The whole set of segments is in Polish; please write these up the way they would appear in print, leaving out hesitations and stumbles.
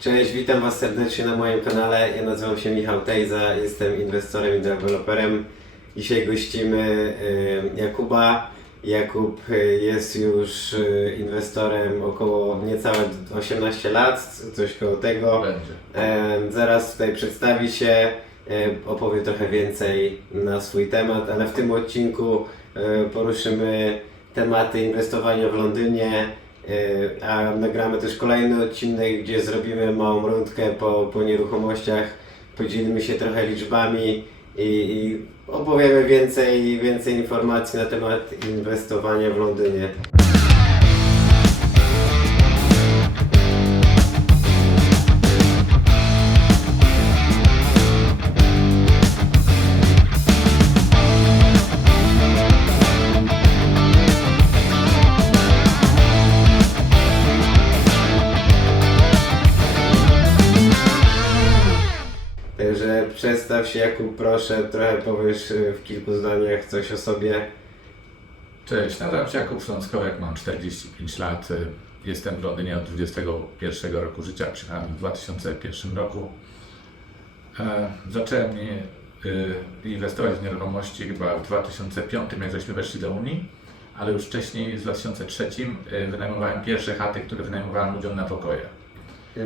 Cześć, witam Was serdecznie na moim kanale. Ja nazywam się Michał Tejza, jestem inwestorem i deweloperem. Dzisiaj gościmy Jakuba. Jakub jest już inwestorem około niecałe 18 lat, coś koło tego. Zaraz tutaj przedstawi się, opowie trochę więcej na swój temat, ale w tym odcinku poruszymy tematy inwestowania w Londynie, a nagramy też kolejny odcinek, gdzie zrobimy małą rundkę po nieruchomościach, podzielimy się trochę liczbami i opowiemy więcej informacji na temat inwestowania w Londynie. Także przedstaw się, Jakub, proszę, trochę powiesz w kilku zdaniach coś o sobie. Cześć, nazywam się Jakub Śląskowiak, mam 45 lat, jestem w Londynie od 21 roku życia, przyjechałem w 2001 roku. Zacząłem inwestować w nieruchomości chyba w 2005, jak żeśmy weszli do Unii, ale już wcześniej, w 2003, wynajmowałem pierwsze chaty, które wynajmowałem ludziom na pokoje.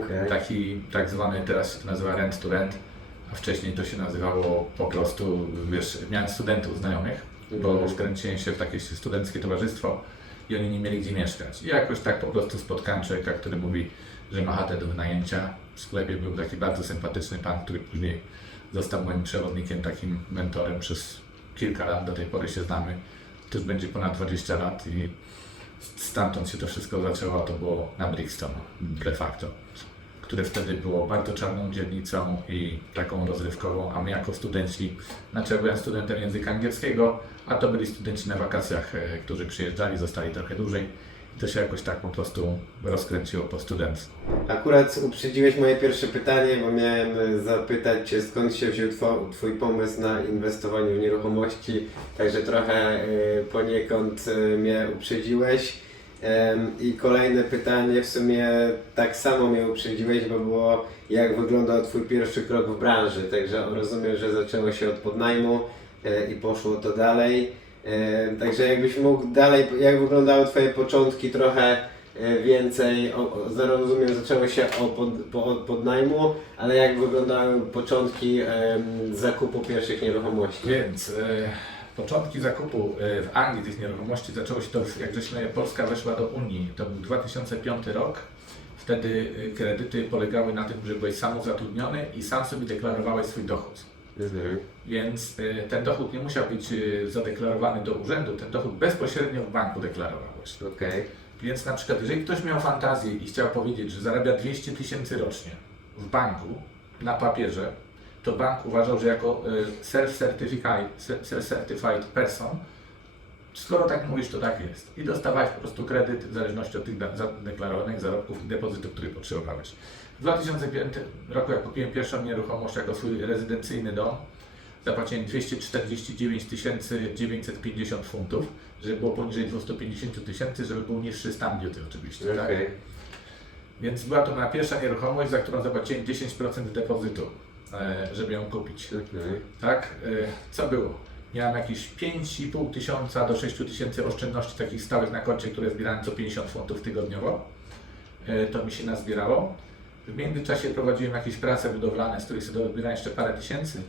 Okay. Taki tak zwany, teraz się to nazywa rent to rent, a wcześniej to się nazywało po prostu, wiesz, miałem studentów znajomych, bo wkręciłem się w takie studenckie towarzystwo i oni nie mieli gdzie mieszkać. I jakoś tak po prostu spotkałem człowieka, który mówi, że ma chatę do wynajęcia. W sklepie był taki bardzo sympatyczny pan, który później został moim przewodnikiem, takim mentorem przez kilka lat, do tej pory się znamy. To już będzie ponad 20 lat i stamtąd się to wszystko zaczęło, to było na Brixton de facto, które wtedy było bardzo czarną dzielnicą i taką rozrywkową, a my jako studenci, znaczy ja byłem studentem języka angielskiego, a to byli studenci na wakacjach, którzy przyjeżdżali, zostali trochę dłużej i to się jakoś tak po prostu rozkręciło po studencku. Akurat uprzedziłeś moje pierwsze pytanie, bo miałem zapytać Cię, skąd się wziął Twój pomysł na inwestowanie w nieruchomości, także trochę poniekąd mnie uprzedziłeś. I kolejne pytanie, w sumie tak samo mnie uprzedziłeś, bo było, jak wyglądał Twój pierwszy krok w branży, także rozumiem, że zaczęło się od podnajmu i poszło to dalej. Także jakbyś mógł dalej, jak wyglądały Twoje początki, trochę więcej, rozumiem, zaczęło się od podnajmu, ale jak wyglądały początki zakupu pierwszych nieruchomości? Więc początki zakupu w Anglii tych nieruchomości zaczęło się to, jak żeśmy Polska weszła do Unii, to był 2005 rok. Wtedy kredyty polegały na tym, że byłeś samozatrudniony i sam sobie deklarowałeś swój dochód. Więc ten dochód nie musiał być zadeklarowany do urzędu, ten dochód bezpośrednio w banku deklarowałeś. Okay. Więc na przykład, jeżeli ktoś miał fantazję i chciał powiedzieć, że zarabia 200 000 rocznie w banku na papierze, to bank uważał, że jako self-certified person, skoro tak mówisz, to tak jest. I dostawałeś po prostu kredyt w zależności od tych zadeklarowanych zarobków i depozytów, które potrzebowałeś. W 2005 roku, jak kupiłem pierwszą nieruchomość jako swój rezydencyjny dom, zapłaciłem 249 950 funtów, żeby było poniżej 250 000, żeby był niższy stamp duty oczywiście. Okay. Tak? Więc była to moja pierwsza nieruchomość, za którą zapłaciłem 10% depozytu, żeby ją kupić. Okay. Tak? Co było? Miałem jakieś 5,5 tysiąca do 6 000 oszczędności takich stałych na koncie, które zbierałem co 50 funtów tygodniowo. To mi się nazbierało. W międzyczasie prowadziłem jakieś prace budowlane, z których sobie dobierałem jeszcze parę tysięcy.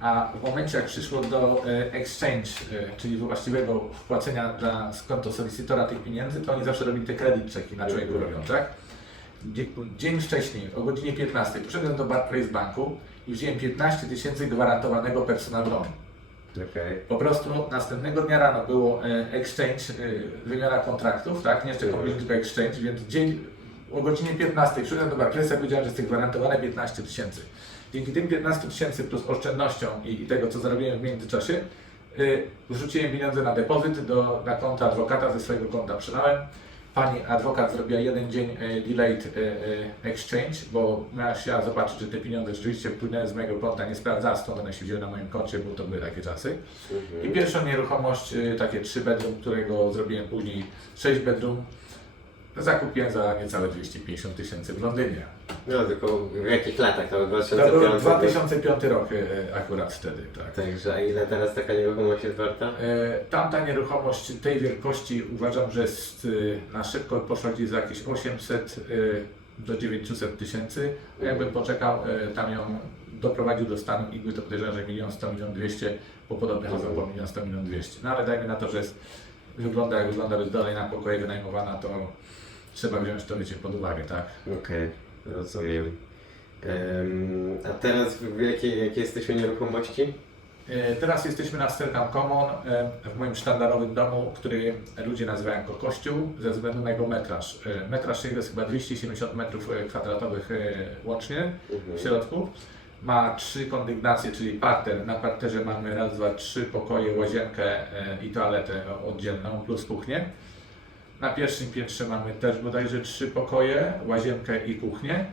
A w momencie, jak przyszło do exchange, czyli właściwego wpłacenia na konto solicitora tych pieniędzy, to oni zawsze robili te credit checki na człowieku robią, tak? Dzień wcześniej, o godzinie 15, poszedłem do Barclays Banku i wziąłem 15 000 gwarantowanego personal loan. Okay. Po prostu następnego dnia rano było exchange, wymiana kontraktów, tak? Nie jeszcze tylko exchange, więc dzień o godzinie 15 przyszedłem do Barclaysa i powiedziałem, że jest gwarantowane 15 000. Dzięki tym 15 000 plus oszczędnością i tego, co zarobiłem w międzyczasie, wrzuciłem pieniądze na depozyt na konto adwokata, ze swojego konta przelałem. Pani adwokat zrobiła jeden dzień delayed exchange, bo miała się zobaczyć, że te pieniądze rzeczywiście wpłynęły z mojego konta, nie sprawdzała, skąd one się wzięły na moim koncie, bo to były takie czasy. I pierwszą nieruchomość, takie 3 bedroom, którego zrobiłem później 6 bedroom, Zakupiłem za niecałe 250 000 w Londynie. No tylko w jakich latach? To był To był 2005? 2005 rok akurat wtedy, tak. Także, a ile teraz taka nieruchomość jest warta? Tamta nieruchomość tej wielkości uważam, że jest, na szybko poszła gdzieś za jakieś 800 do 900 tysięcy. Jakbym poczekał, tam ją doprowadził do stanu igły, to podejrzewam, że 1 100 000 200 po podobnych osobach po 1 100 200 000. No ale dajmy na to, że jest, wygląda jak wygląda, bez dalej na pokoje wynajmowana, to trzeba wziąć to wiecie pod uwagę, tak? Okej, rozumiem. A teraz w jakiej jesteśmy nieruchomości? Teraz jesteśmy na Sterkam Common, w moim sztandarowym domu, który ludzie nazywają jako kościół ze względu na jego metraż. Metraż jego jest chyba 270 m2 łącznie w środku. Ma 3 kondygnacje, czyli parter. Na parterze mamy raz, dwa, 3 pokoje, łazienkę i toaletę oddzielną plus kuchnię. Na pierwszym piętrze mamy też bodajże 3 pokoje, łazienkę i kuchnię.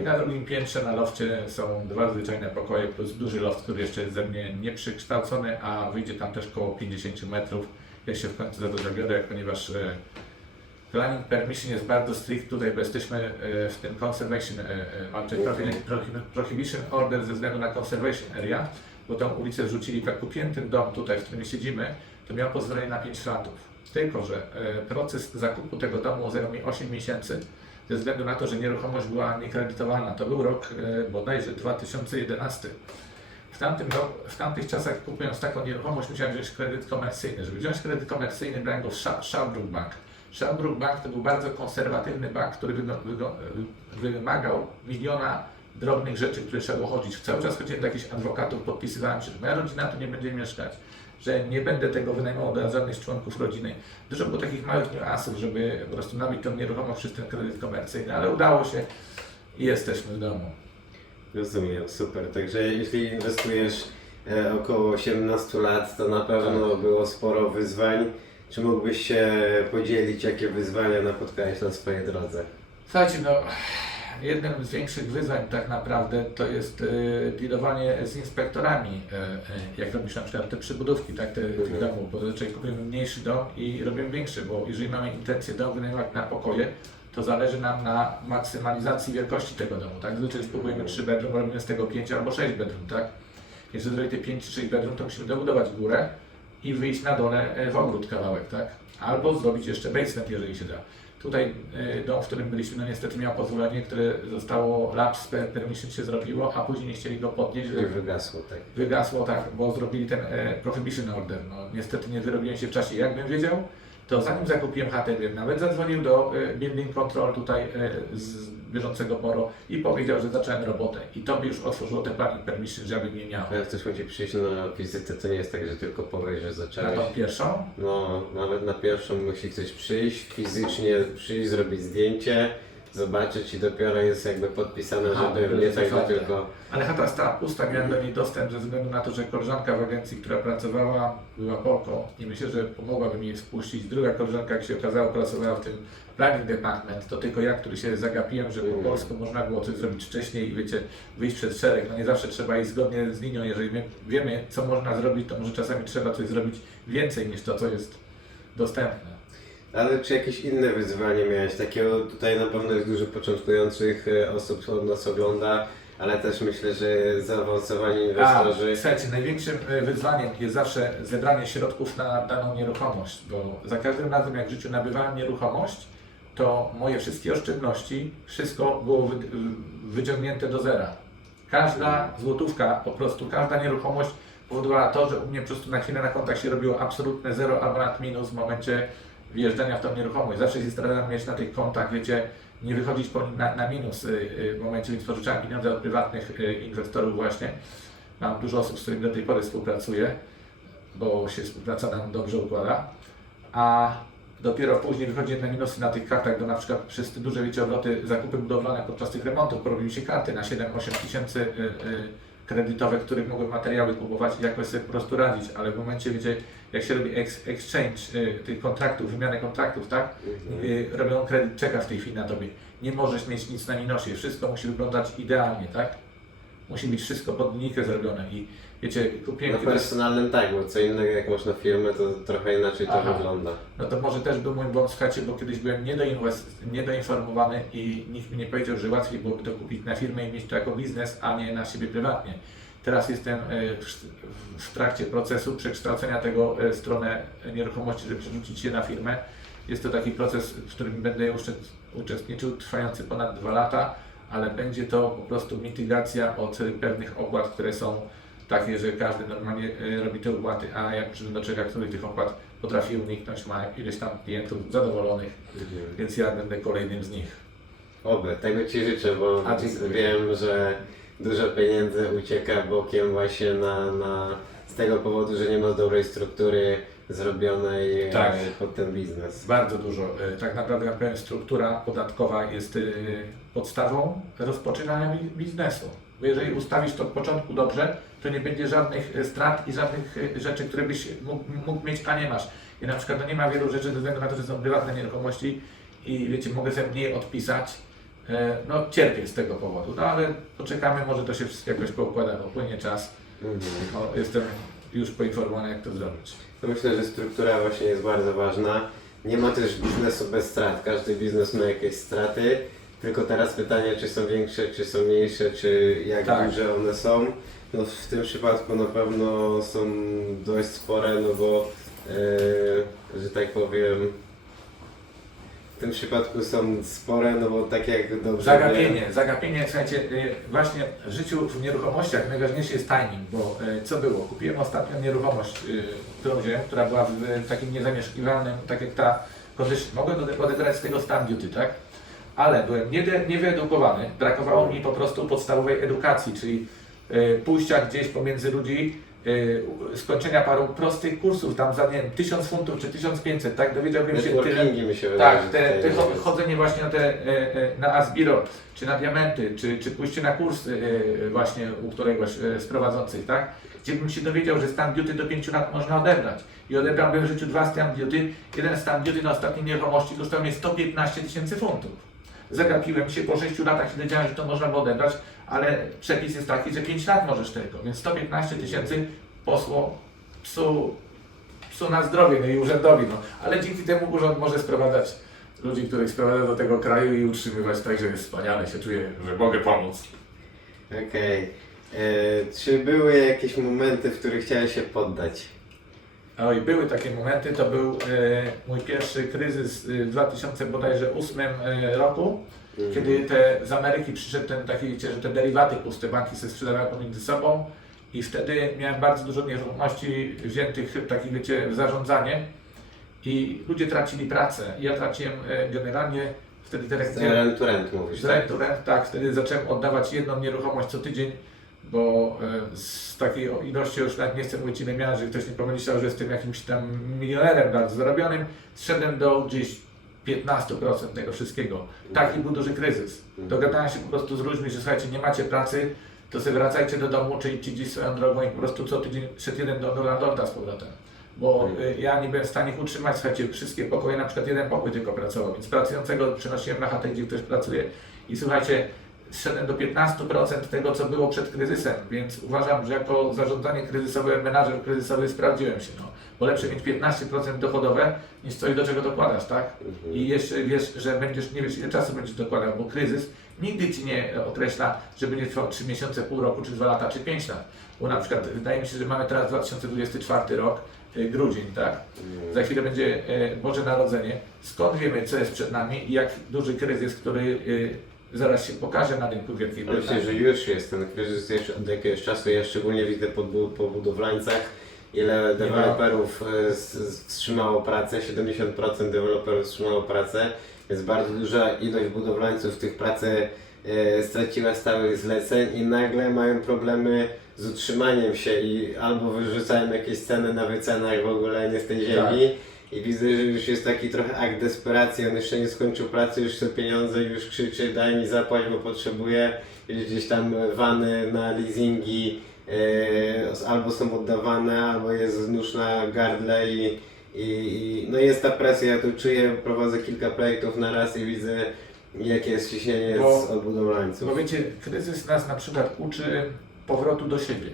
I na drugim piętrze na lofcie są 2 zwyczajne pokoje plus duży loft, który jeszcze jest ze mnie nieprzykształcony, a wyjdzie tam też około 50 metrów. Ja się w końcu za to zabiorę, ponieważ planning permission jest bardzo strict tutaj, bo jesteśmy w tym conservation, czyli prohibition order ze względu na conservation area, bo tą ulicę wrzucili, tak kupiłem ten dom tutaj, w którym siedzimy, to miał pozwolenie na 5 latów. Tylko że proces zakupu tego domu zajął mi 8 miesięcy, ze względu na to, że nieruchomość była niekredytowana. To był rok bodajże 2011. W tamtych czasach kupując taką nieruchomość musiałem wziąć kredyt komercyjny. Żeby wziąć kredyt komercyjny brałem go w Shalbrook Bank. Shalbrook Bank to był bardzo konserwatywny bank, który wymagał miliona drobnych rzeczy, które trzeba było chodzić. Cały czas chodziłem do jakichś adwokatów, podpisywałem się, że moja rodzina tu nie będzie mieszkać, że nie będę tego wynajmował dla żadnych członków rodziny. Dużo było takich małych niuansów, żeby po prostu nabyć tą nieruchomość przez ten kredyt komercyjny, ale udało się i jesteśmy w domu. Rozumiem, super. Także jeśli inwestujesz około 17 lat, to na pewno było sporo wyzwań. Czy mógłbyś się podzielić, jakie wyzwania napotkałeś na swojej drodze? Słuchajcie, no, jednym z większych wyzwań tak naprawdę to jest dealowanie z inspektorami, jak robisz na przykład te przybudówki, tak, tych domów, bo zazwyczaj kupujemy mniejszy dom i robimy większy, bo jeżeli mamy intencję dom wynajmować na pokoje, to zależy nam na maksymalizacji wielkości tego domu, tak, zazwyczaj spróbujemy 3 bedroom, robimy z tego 5 albo 6 bedroom, tak, jeżeli zrobimy te 5 czy 6 bedroom, to musimy dobudować górę i wyjść na dole w ogród kawałek, tak, albo zrobić jeszcze basement, jeżeli się da. Tutaj dom, w którym byliśmy, no niestety miał pozwolenie, które zostało lapse permission się zrobiło, a później nie chcieli go podnieść. I wygasło, tak. Wygasło, tak, bo zrobili ten prohibition order. No niestety nie wyrobiłem się w czasie. Jakbym wiedział, to zanim zakupiłem chatę, bym nawet zadzwonił do building control tutaj z bieżącego poro i powiedział, że zacząłem robotę. I to by już otworzyło ten planning permission, że ja bym nie miał. A jak ktoś będzie przyjść na wizytę, to nie jest tak, że tylko powiesz, że Na zacząłeś. tą pierwszą. No, nawet na pierwszą musi ktoś przyjść, fizycznie przyjść, zrobić zdjęcie, zobaczyć i dopiero jest jakby podpisane, żeby nie tak, że tylko... Ale chata stała pusta, miałem do niej dostęp ze względu na to, że koleżanka w agencji, która pracowała, była Polką i myślę, że pomogłaby mi je wpuścić. Druga koleżanka, jak się okazało, pracowała w tym planning department, to tylko ja, który się zagapiłem, że po polsku można było coś zrobić wcześniej i wiecie, wyjść przed szereg. No nie zawsze trzeba iść zgodnie z linią, jeżeli wiemy, co można zrobić, to może czasami trzeba coś zrobić więcej niż to, co jest dostępne. Ale czy jakieś inne wyzwanie miałeś? Takiego tutaj na pewno jest dużo początkujących osób, co nas ogląda, ale też myślę, że zaawansowani inwestorzy... Słuchajcie, największym wyzwaniem jest zawsze zebranie środków na daną nieruchomość, bo za każdym razem jak w życiu nabywałem nieruchomość, to moje wszystkie oszczędności, wszystko było wyciągnięte do zera. Każda złotówka, po prostu każda nieruchomość powodowała to, że u mnie po prostu na chwilę na kontach się robiło absolutne zero albo nawet minus w momencie wjeżdżania w tą nieruchomość. Zawsze się starałem mieć na tych kontach, wiecie, nie wychodzić na minus w momencie, więc pożyczałem pieniądze od prywatnych inwestorów właśnie. Mam dużo osób, z którymi do tej pory współpracuję, bo się współpraca nam dobrze układa. A dopiero później wychodziłem na minusy na tych kartach, do na przykład przez te duże, wiecie, obroty, zakupy budowlane podczas tych remontów, porobiły się karty na 7-8 tysięcy kredytowe, których mogłem materiały kupować i jakoś sobie po prostu radzić, ale w momencie, wiecie, jak się robi exchange tych kontraktów, wymianę kontraktów, tak? Robią kredyt czeka w tej chwili na tobie. Nie możesz mieć nic na minusie, wszystko musi wyglądać idealnie, tak? musi być wszystko pod linijkę zrobione i wiecie, kupiłem Na kiedyś, personalnym tak, bo co innego jak masz na firmę, to trochę inaczej to Aha. wygląda. no to może też był mój błąd, słuchajcie, bo kiedyś byłem niedoinformowany i nikt mi nie powiedział, że łatwiej byłoby to kupić na firmę i mieć to jako biznes, a nie na siebie prywatnie. Teraz jestem w trakcie procesu przekształcenia tego w stronę nieruchomości, żeby przerzucić się na firmę. Jest to taki proces, w którym będę uczestniczył, trwający ponad 2 lata, ale będzie to po prostu mitygacja od pewnych opłat, które są takie, że każdy normalnie robi te opłaty, a jak przyjdę do człowieka, który tych opłat potrafi uniknąć, ma ileś tam klientów zadowolonych, więc ja będę kolejnym z nich. Oby, tego Ci życzę, bo A, dziękuję. wiem, że dużo pieniędzy ucieka bokiem właśnie z tego powodu, że nie ma dobrej struktury zrobionej Tak. pod ten biznes. Bardzo dużo. Tak naprawdę ja powiem, struktura podatkowa jest podstawą rozpoczynania biznesu. Bo jeżeli ustawisz to od początku dobrze, to nie będzie żadnych strat i żadnych rzeczy, które byś mógł mieć, a nie masz. I na przykład nie ma wielu rzeczy ze względu na to, że są prywatne nieruchomości i wiecie, mogę sobie mniej odpisać. No cierpię z tego powodu, no ale poczekamy, może to się wszystko jakoś poukłada, bo płynie czas. No, jestem już poinformowany, jak to zrobić. To myślę, że struktura właśnie jest bardzo ważna. Nie ma też biznesu bez strat. Każdy biznes ma jakieś straty. Tylko teraz pytanie, czy są większe, czy są mniejsze, czy jak Tak. duże one są. No w tym przypadku na pewno są dość spore, no bo że tak powiem, w tym przypadku są spore, no bo tak jak dobrze wiem, Zagapienie, słuchajcie, właśnie w życiu w nieruchomościach najważniejszy jest timing, bo co było? Kupiłem ostatnio nieruchomość, którą wziąłem, która była w takim niezamieszkiwalnym, tak jak ta condition. Mogłem odebrać z tego stamp duty, tak? Ale byłem niewyedukowany, brakowało mi po prostu podstawowej edukacji, czyli pójścia gdzieś pomiędzy ludzi, skończenia paru prostych kursów, tam za nie wiem, 1000 funtów czy 1500, tak? Dowiedziałbym się tyle. networkingi mi się wydaje. Tak, że te tutaj jest. chodzenie właśnie na Asbiro, czy na Diamenty, czy pójście na kurs właśnie u któregoś z prowadzących, tak? Gdzie bym się dowiedział, że stamp duty do 5 lat można odebrać. I odebrałbym w życiu 2 stamp duty. Jeden stamp duty na ostatniej nieruchomości kosztował mnie 115 000 funtów. Zagapiłem się, po 6 latach się dowiedziałem, że to można by odebrać, ale przepis jest taki, że 5 lat możesz tylko, więc 115 000 posło psu na zdrowie, no i urzędowi, no. Ale dzięki temu urząd może sprowadzać ludzi, których sprowadza do tego kraju i utrzymywać tak, że jest wspaniale, się czuję, że mogę pomóc. Okej. Czy były jakieś momenty, w których chciałeś się poddać? Oj, były takie momenty, to był mój pierwszy kryzys w 2008 roku, kiedy z Ameryki przyszedł ten taki, wiecie, że te derywaty puste banki się sprzedawały pomiędzy sobą i wtedy miałem bardzo dużo nieruchomości wziętych takich, wiecie, w zarządzanie i ludzie tracili pracę. Ja traciłem generalnie wtedy te Rent to rent mówisz, z rentu, tak, wtedy zacząłem oddawać jedną nieruchomość co tydzień, bo z takiej ilości, już nawet nie chcę mówić ile miałem, że ktoś nie pomyślał, że jestem jakimś tam milionerem bardzo zarobionym, zszedłem do gdzieś 15% tego wszystkiego. Taki był duży kryzys. Dogadałem się po prostu z ludźmi, że słuchajcie, nie macie pracy, to sobie wracajcie do domu, czy idźcie gdzieś swoją drogą i po prostu co tydzień szedł jeden do landlorda z powrotem. Bo ja nie byłem w stanie ich utrzymać, słuchajcie, wszystkie pokoje, na przykład jeden pokój tylko pracował, więc pracującego przenosiłem na chatę, gdzie ktoś pracuje i słuchajcie, zszedłem do 15% tego, co było przed kryzysem, więc uważam, że jako zarządzanie kryzysowe, menadżer kryzysowy sprawdziłem się, no. Bo lepsze mieć 15% dochodowe, niż coś, do czego dokładasz, tak? I jeszcze wiesz, że nie wiesz ile czasu będziesz dokładał, bo kryzys nigdy Ci nie określa, że będzie trwał 3 miesiące, pół roku, czy 2 lata, czy 5 lat. Bo na przykład wydaje mi się, że mamy teraz 2024 rok, grudzień, tak? Za chwilę będzie Boże Narodzenie. Skąd wiemy, co jest przed nami i jak duży kryzys, który zaraz się pokaże na rynku Wielkiej Myślę, Brytanii. że już jest ten kryzys jeszcze od jakiegoś czasu. Ja szczególnie widzę po budowlańcach, ile deweloperów wstrzymało pracę, 70% deweloperów wstrzymało pracę, więc bardzo duża ilość budowlańców tych pracy straciła stałych zleceń i nagle mają problemy z utrzymaniem się i albo wyrzucają jakieś ceny na wycenach w ogóle nie z tej ziemi. I widzę, że już jest taki trochę akt desperacji, on jeszcze nie skończył pracy, już chce pieniądze, już krzyczy daj mi zapłać, bo potrzebuję, gdzieś tam wany na leasingi albo są oddawane, albo jest nóż na gardle i no jest ta presja, ja tu czuję, prowadzę kilka projektów na raz i widzę Jakie jest ciśnienie Bo- z od budowlańców? Bo wiecie, kryzys nas na przykład uczy powrotu do siebie,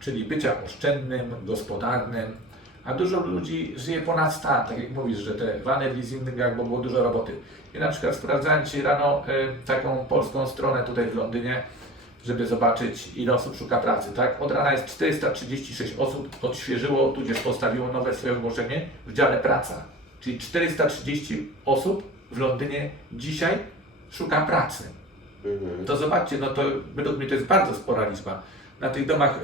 czyli bycia oszczędnym, gospodarnym, a dużo ludzi żyje ponad stan, tak jak mówisz, że te wany w leasingach, bo było dużo roboty. I na przykład sprawdzałem dzisiaj rano taką polską stronę tutaj w Londynie, żeby zobaczyć, ile osób szuka pracy, tak? Od rana jest 436 osób, odświeżyło, tudzież postawiło nowe swoje ogłoszenie w dziale praca. Czyli 430 osób w Londynie dzisiaj szuka pracy. To zobaczcie, no to według mnie to jest bardzo spora liczba. Na tych domach,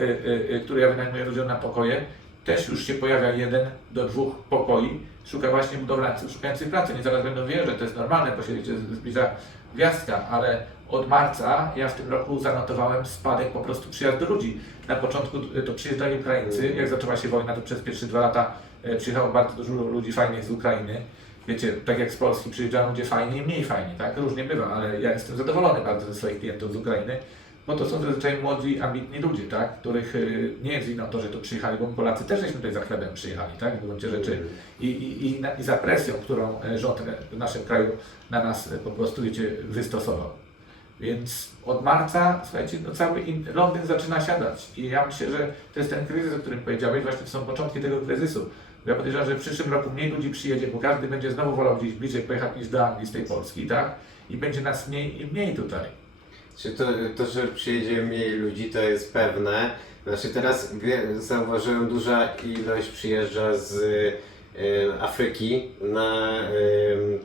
które ja wynajmuję ludziom na pokoje, też już się pojawia 1 do 2 pokoi. Szuka właśnie budowlańców szukających pracy. Nie zaraz będą wiedzieć, że to jest normalne, bo się zbliża gwiazdka, ale od marca ja w tym roku zanotowałem spadek po prostu przyjazdu ludzi. Na początku to przyjeżdżali Ukraińcy, jak zaczęła się wojna, to przez pierwsze 2 lata przyjechało bardzo dużo ludzi fajnych z Ukrainy. Wiecie, tak jak z Polski przyjeżdżają ludzie fajni i mniej fajni, tak? Różnie bywa, ale ja jestem zadowolony bardzo ze swoich klientów z Ukrainy, bo to są zazwyczaj młodzi, ambitni ludzie, tak? Których nie jest winą to, że tu przyjechali, bo my Polacy też żeśmy tutaj za chlebem przyjechali, tak? W gruncie rzeczy. I za presją, którą rząd w naszym kraju na nas po prostu, wiecie, wystosował. Więc od marca, słuchajcie, no cały Londyn zaczyna siadać i ja myślę, że to jest ten kryzys, o którym powiedziałeś, właśnie to są początki tego kryzysu. Ja podejrzewam, że w przyszłym roku mniej ludzi przyjedzie, bo każdy będzie znowu wolał gdzieś bliżej pojechać niż do Anglii z tej Polski, tak? I będzie nas mniej i mniej tutaj. Czy to, że przyjedzie mniej ludzi, to jest pewne. Znaczy teraz zauważyłem, duża ilość przyjeżdża z Afryki na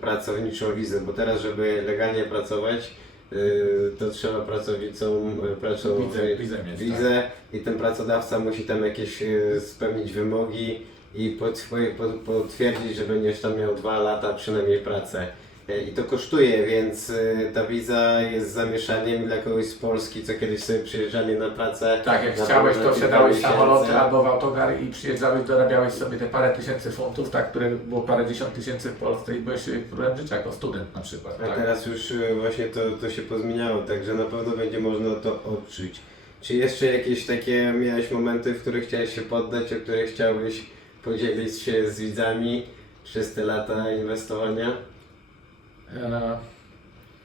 pracowniczą wizę, bo teraz, żeby legalnie pracować, to trzeba pracownicom wizę i ten pracodawca musi tam jakieś spełnić wymogi i potwierdzić, że będziesz tam miał 2 lata przynajmniej pracę. I to kosztuje, więc ta wiza jest zamieszaniem dla kogoś z Polski, co kiedyś sobie przyjeżdżali na pracę. Tak, jak na chciałeś, kilka to wsiadałeś w miesięcy. samoloty albo w autogar i przyjeżdżałeś, dorabiałeś sobie te parę tysięcy funtów, tak, które było parę dziesiąt tysięcy w Polsce i byłeś królem życia jako student na przykład. A Tak? teraz już właśnie to się pozmieniało, także na pewno będzie można to odczuć. Czy jeszcze jakieś takie miałeś momenty, w których chciałeś się poddać, o których chciałbyś podzielić się z widzami przez te lata inwestowania?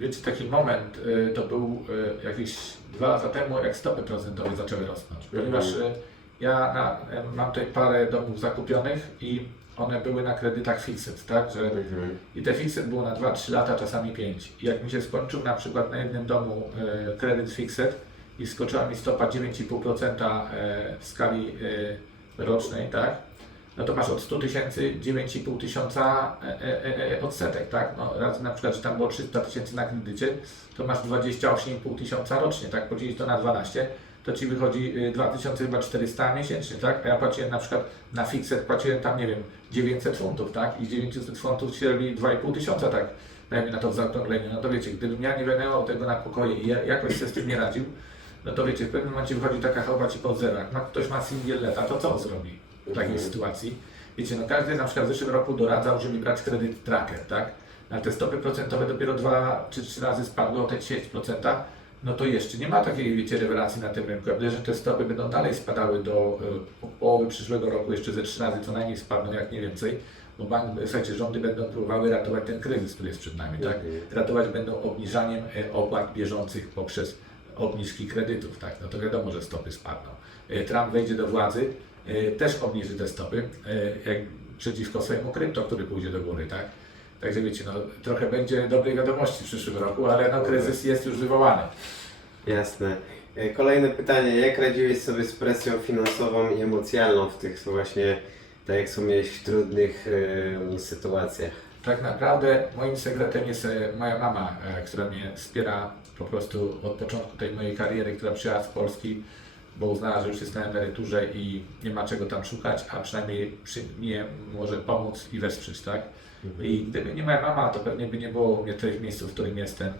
Wiecie, taki moment to był jakieś 2 lata temu, jak stopy procentowe zaczęły rosnąć, ponieważ ja mam tutaj parę domów zakupionych i one były na kredytach fixed, tak? Że i te fixed było na 2-3 lata, czasami 5. I jak mi się skończył na przykład na jednym domu kredyt fixed i skoczyła mi stopa 9,5% w skali rocznej, tak? No to masz od 100 tysięcy 9,5 tysiąca odsetek, tak? No raz na przykład, że tam było 300 tysięcy na kredycie, to masz 28,5 tysiąca rocznie, tak? Podzielić to na 12, to Ci wychodzi 2400 miesięcznie, tak? A ja płaciłem na przykład na fixed, płaciłem tam, nie wiem, 900 funtów, tak? I z 900 funtów się robi 2,5 tysiąca, tak? Dajmy na to w zaokrągleniu. No to wiecie, gdybym ja nie wynajmował tego na pokoje i jakoś sobie z tym nie radził, no to wiecie, w pewnym momencie wychodzi taka choroba Ci po zerach. No, ktoś ma singiel leta, to co on zrobi w takiej sytuacji? Wiecie, no każdy na przykład w zeszłym roku doradzał, żeby brać kredyt tracker, tak? Ale te stopy procentowe dopiero 2 czy 3 razy spadły o te 10%, no to jeszcze nie ma takiej, wiecie, rewelacji na tym rynku. Ja myślę, że te stopy będą dalej spadały do połowy przyszłego roku, jeszcze ze 3 razy co najmniej spadną, jak nie więcej. Bo słuchajcie, rządy będą próbowały ratować ten kryzys, który jest przed nami, tak? Ratować będą obniżaniem opłat bieżących poprzez obniżki kredytów, tak? No to wiadomo, że stopy spadną. Trump wejdzie do władzy, też obniży te stopy przeciwko swojemu krypto, który pójdzie do góry, tak? Także wiecie, no trochę będzie dobrej wiadomości w przyszłym roku, ale no kryzys jest już wywołany. Jasne. Kolejne pytanie. Jak radziłeś sobie z presją finansową i emocjonalną w tych właśnie, tak jak wspomniałeś, w trudnych sytuacjach? Tak naprawdę moim sekretem jest moja mama, która mnie wspiera po prostu od początku tej mojej kariery, która przyjechała z Polski, bo uznała, że już jest na emeryturze i nie ma czego tam szukać, a przynajmniej przy mnie może pomóc i wesprzeć, tak? I gdyby nie moja mama, to pewnie by nie było mnie tutaj w miejscu, w którym jestem.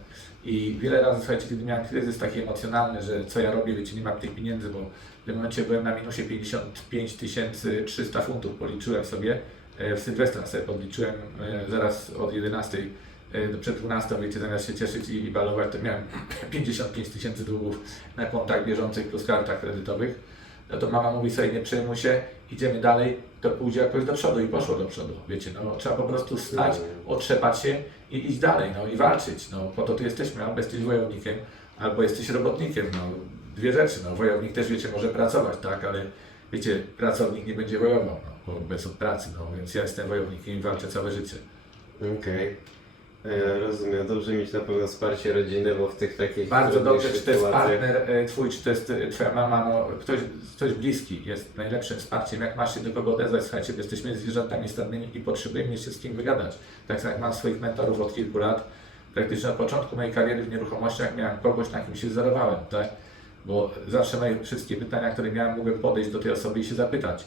I wiele razy, słuchajcie, kiedy miałem kryzys taki emocjonalny, że co ja robię, wiecie, nie mam tych pieniędzy, bo w tym momencie byłem na minusie 55 300 funtów, policzyłem sobie, w Sylwestra sobie podliczyłem, zaraz od 11 przed 12, wiecie, zamiast się cieszyć i balować, to miałem 55 tysięcy długów na kontach bieżących plus kartach kredytowych. no to mama mówi sobie, nie przejmuj się, idziemy dalej, to pójdzie jakoś do przodu i poszło do przodu, wiecie, no trzeba po prostu stać, otrzepać się i iść dalej, no i walczyć, no po to tu jesteśmy, albo jesteś wojownikiem, albo jesteś robotnikiem, no dwie rzeczy, no wojownik też, wiecie, może pracować, tak, ale wiecie, pracownik nie będzie wojował, no, bo bez pracy, no więc ja jestem wojownikiem i walczę całe życie. Okej. Rozumiem. Dobrze mieć na pewno wsparcie rodziny, bo w tych takich Bardzo dobrze, trudnych czy to jest sytuacjach- partner twój, czy to jest twoja mama, no ktoś bliski jest najlepszym wsparciem, jak masz się do kogo odezwać, słuchajcie, bo jesteśmy zwierzętami stadnymi i potrzebujemy mieć się z kim wygadać. Tak samo jak mam swoich mentorów od kilku lat, praktycznie od początku mojej kariery w nieruchomościach miałem kogoś, na kim się wzorowałem, tak? Bo zawsze moje wszystkie pytania, które miałem, mogłem podejść do tej osoby i się zapytać.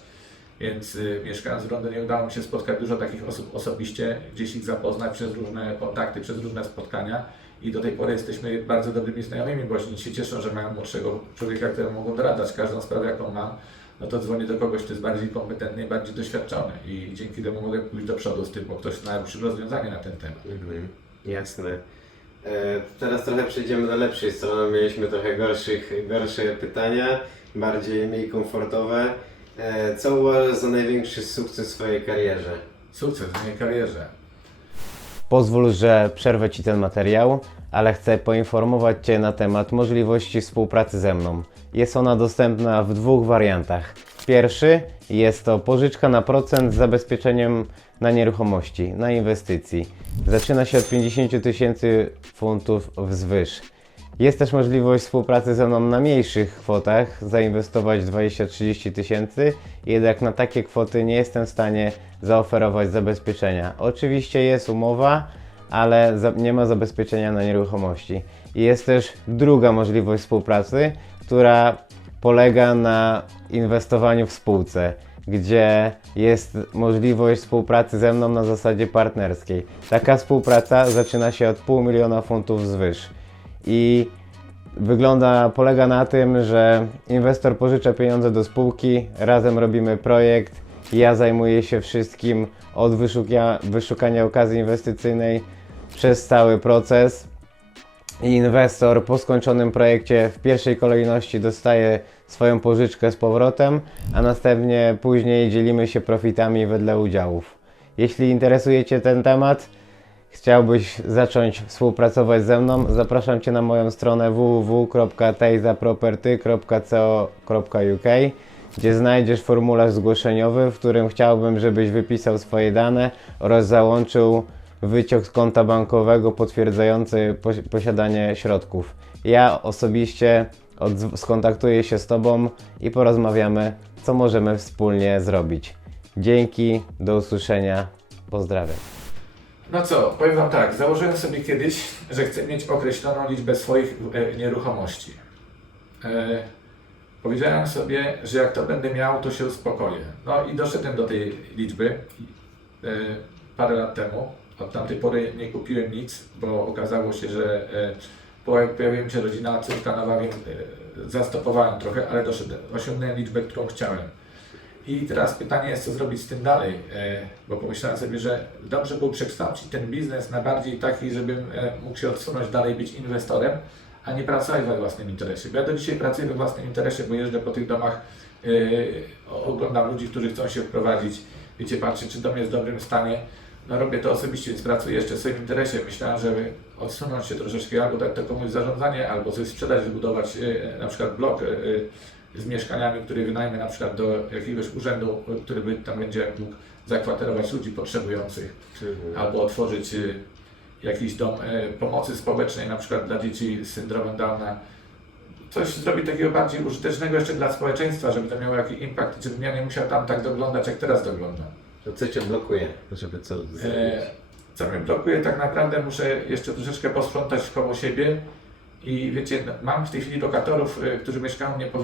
Więc mieszkając w Londynie udało mi się spotkać dużo takich osób osobiście, gdzieś ich zapoznać przez różne kontakty, przez różne spotkania i do tej pory jesteśmy bardzo dobrymi znajomymi, bo oni się cieszą, że mają młodszego człowieka, któremu mogą doradać każdą sprawę, jaką mam, no to dzwonię do kogoś, kto jest bardziej kompetentny i bardziej doświadczony i dzięki temu mogę pójść do przodu z tym, bo ktoś znalazł rozwiązanie na ten temat. Jasne. Teraz trochę przejdziemy do lepszej strony. Mieliśmy trochę gorsze pytania, mniej komfortowe. Co uważasz za największy sukces w swojej karierze? Sukces w mojej karierze. Pozwól, że przerwę Ci ten materiał, ale chcę poinformować Cię na temat możliwości współpracy ze mną. Jest ona dostępna w dwóch wariantach. Pierwszy jest to pożyczka na procent z zabezpieczeniem na nieruchomości, na inwestycji. Zaczyna się od 50 000 funtów wzwyż. Jest też możliwość współpracy ze mną na mniejszych kwotach, zainwestować 20-30 tysięcy, jednak na takie kwoty nie jestem w stanie zaoferować zabezpieczenia. Oczywiście jest umowa, ale nie ma zabezpieczenia na nieruchomości. I jest też druga możliwość współpracy, która polega na inwestowaniu w spółce, gdzie jest możliwość współpracy ze mną na zasadzie partnerskiej. Taka współpraca zaczyna się od 500 000 funtów wzwyż. I polega na tym, że inwestor pożycza pieniądze do spółki, razem robimy projekt, ja zajmuję się wszystkim od wyszukania okazji inwestycyjnej przez cały proces i inwestor po skończonym projekcie w pierwszej kolejności dostaje swoją pożyczkę z powrotem, a następnie później dzielimy się profitami wedle udziałów. Jeśli interesuje Cię ten temat, chciałbyś zacząć współpracować ze mną, zapraszam Cię na moją stronę www.tejzaproperty.co.uk, gdzie znajdziesz formularz zgłoszeniowy, w którym chciałbym, żebyś wypisał swoje dane oraz załączył wyciąg z konta bankowego potwierdzający posiadanie środków. Ja osobiście skontaktuję się z Tobą i porozmawiamy, co możemy wspólnie zrobić. Dzięki, do usłyszenia, pozdrawiam. No co, powiem Wam tak, założyłem sobie kiedyś, że chcę mieć określoną liczbę swoich nieruchomości. Powiedziałem sobie, że jak to będę miał, to się uspokoję. No i doszedłem do tej liczby parę lat temu. Od tamtej pory nie kupiłem nic, bo okazało się, że pojawiła mi się rodzina, córka nowa, więc zastopowałem trochę, ale osiągnąłem liczbę, którą chciałem. I teraz pytanie jest, co zrobić z tym dalej, bo pomyślałem sobie, że dobrze było przekształcić ten biznes na bardziej taki, żebym mógł się odsunąć dalej, być inwestorem, a nie pracować we własnym interesie. Bo ja do dzisiaj pracuję we własnym interesie, bo jeżdżę po tych domach, oglądam ludzi, którzy chcą się wprowadzić, wiecie, patrzę, czy dom jest w dobrym stanie. No robię to osobiście, więc pracuję jeszcze w swoim interesie. Myślałem, żeby odsunąć się troszeczkę, albo dać to komuś w zarządzanie, albo coś sprzedać, wybudować na przykład blok z mieszkaniami, które wynajmę na przykład do jakiegoś urzędu, który tam będzie mógł zakwaterować ludzi potrzebujących, albo otworzyć jakiś dom pomocy społecznej, na przykład dla dzieci z syndromem Downa. Coś zrobić takiego bardziej użytecznego jeszcze dla społeczeństwa, żeby to miało jakiś impact, żebym ja nie musiał tam tak doglądać, jak teraz doglądam. To co Cię blokuje, żeby co zrobić? Co mnie blokuje, tak naprawdę muszę jeszcze troszeczkę posprzątać koło siebie i wiecie, mam w tej chwili lokatorów, którzy mieszkają u mnie po